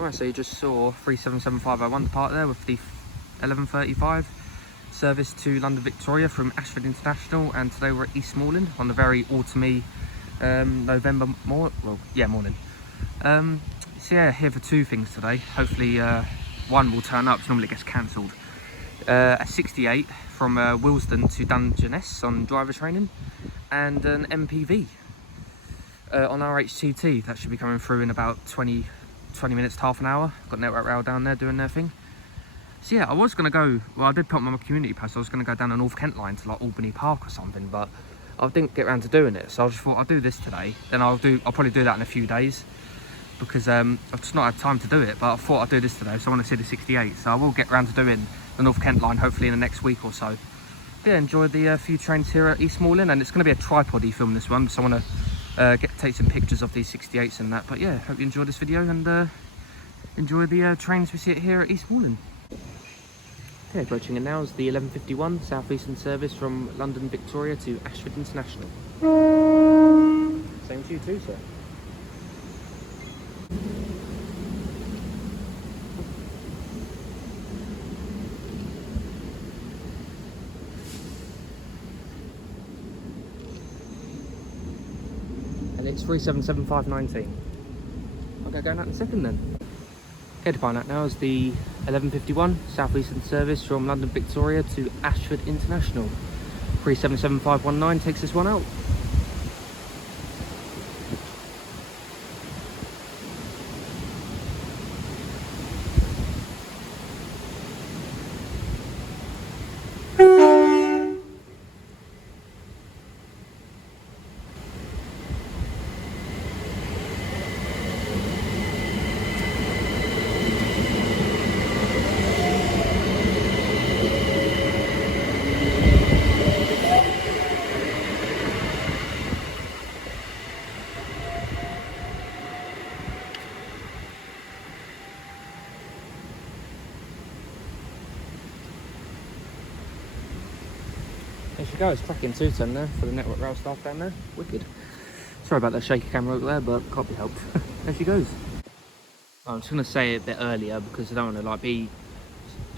Alright, so you just saw 377501 depart there with the 1135 service to London Victoria from Ashford International, and today we're at East Malling on the very autumny November morning. So yeah, here for two things today. Hopefully one will turn up, normally it gets cancelled. A 68 from Willesden to Dungeness on driver training, and an MPV on RHTT that should be coming through in about 20 minutes to half an hour. Got Network Rail down there doing their thing. So yeah, I was going to go, well, I did put on my community pass, I was going to go down the North Kent line to like Albany Park or something, but I didn't get around to doing it. So I just thought I'll do this today, then I'll probably do that in a few days, because I've just not had time to do it, but I thought I'd do this today, so I want to see the 68. So I will get around to doing the North Kent line hopefully in the next week or so. But yeah, enjoy the few trains here at East Malling, and it's going to be a tripod-y film, this one, so I want to take some pictures of these 68s and that. But yeah, hope you enjoy this video and enjoy the trains we see it here at East Malling. Okay, approaching it now is the 1151 Southeastern service from London Victoria to Ashford International. Same to you too, sir. And it's 377519. I'll get going out in a second then. Okay, to find out now is the 1151 Southeastern service from London Victoria to Ashford International. 377519 takes this one out. There she goes, cracking two-ton there for the Network Rail staff down there. Wicked. Sorry about that shaky camera over there, but can't be helped. There she goes. I'm just going to say it a bit earlier because I don't want to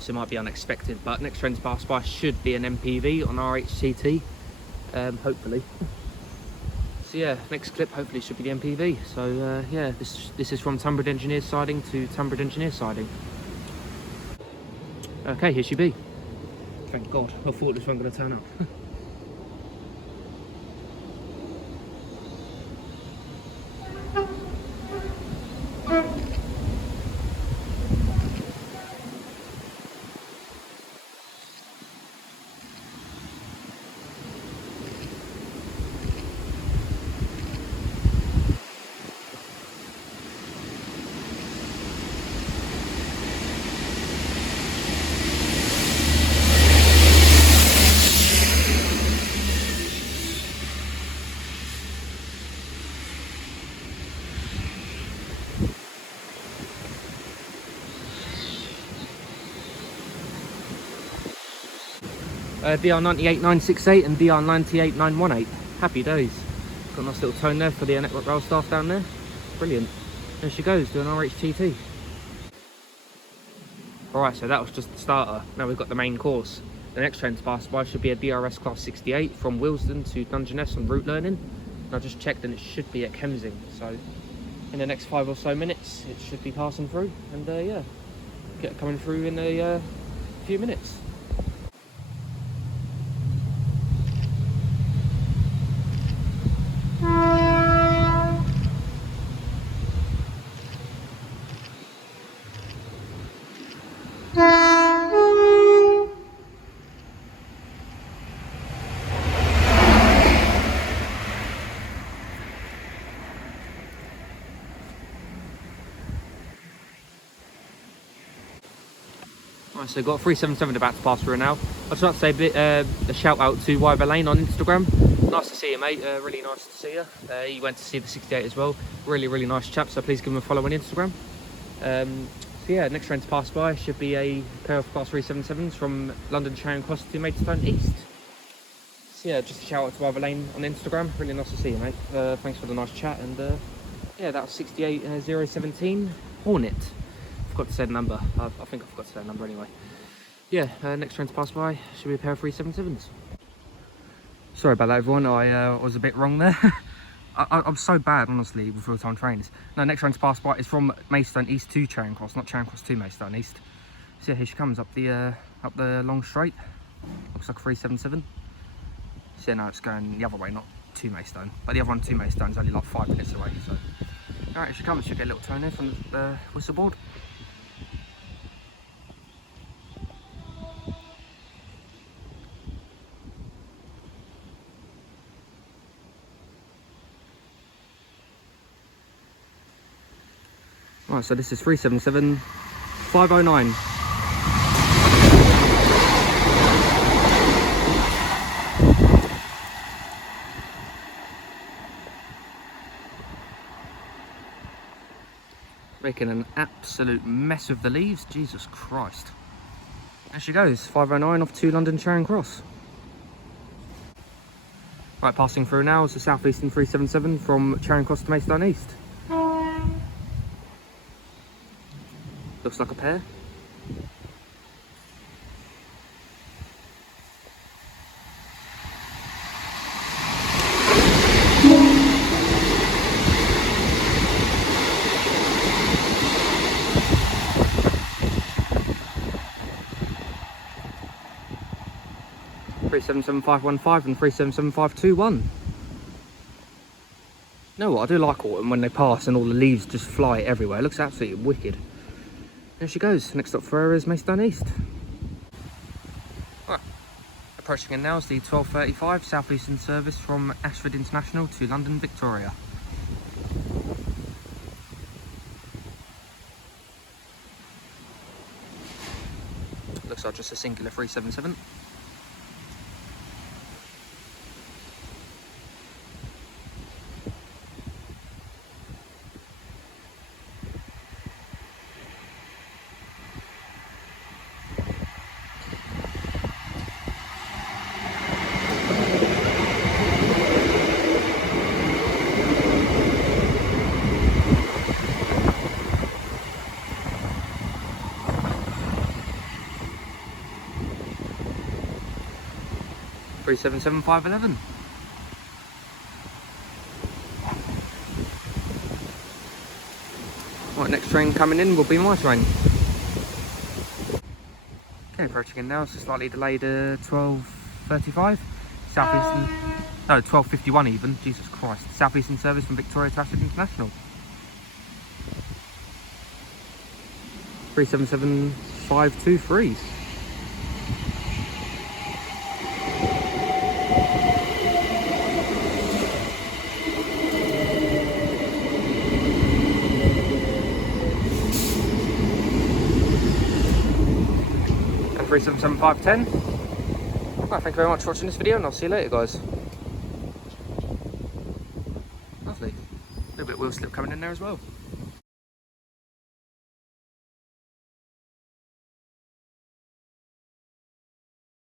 so it might be unexpected, but next train to pass by should be an MPV on RHTT, hopefully. So yeah, next clip hopefully should be the MPV. So yeah, this is from Tunbridge Engineers siding to Tunbridge Engineers siding. Okay, here she be. Thank God, I thought this one was going to turn up. DR98968 and DR98918. Happy days. Got a nice little tone there for the Network Rail staff down there. Brilliant. There she goes, doing RHTT. Alright, so that was just the starter. Now we've got the main course. The next train to pass by should be a DRS class 68 from Willesden to Dungeness on route learning. And I just checked and it should be at Kemsing. So in the next 5 or so minutes it should be passing through. And yeah, get coming through in a few minutes. Right, so got 377 about to pass through now. I'd just like to say a shout out to Wyver Lane on Instagram. Nice to see you, mate. Really nice to see you. He went to see the 68 as well. Really nice chap, so please give him a follow on Instagram. So yeah, next train to pass by should be a pair of class 377s from London Charing Cross to Maidstone East. So yeah, just a shout out to Wyver Lane on Instagram. Really nice to see you, mate. Thanks for the nice chat. And yeah, that was 68017 Hornet. forgot to say the number. I think I forgot to say the number anyway. Yeah, next train to pass by should be a pair of 377s. Sorry about that, everyone. I was a bit wrong there. I'm so bad, honestly, with real-time trains. No, next train to pass by is from Maidstone East to Charing Cross, not Charing Cross to Maidstone East. So yeah, here she comes up the long straight. Looks like a 377. So yeah, now it's going the other way, not to Maidstone. But the other one to Maidstone is only like 5 minutes away. So, alright, here she comes. She'll get a little turn there from the whistle board. Right, so this is 377 509. Making an absolute mess of the leaves, Jesus Christ. There she goes, 509 off to London Charing Cross. Right, passing through now is the Southeastern 377 from Charing Cross to Maidstone East. Looks like a pair. Three 77515 and 377521. You know what, I do like autumn when they pass and all the leaves just fly everywhere. It looks absolutely wicked. There she goes. Next stop for her is Maidstone East. Right. Approaching in now is the 1235 Southeastern service from Ashford International to London Victoria. Looks like just a singular 377. Three 77511. Right, next train coming in will be my train. Okay, approaching in now, so slightly delayed 1235. Southeastern, no, 1251 even, Jesus Christ. Southeastern service from Victoria to Ashford International. 377523. And 377510. Right, thank you very much for watching this video, and I'll see you later, guys. Lovely. A little bit of wheel slip coming in there as well.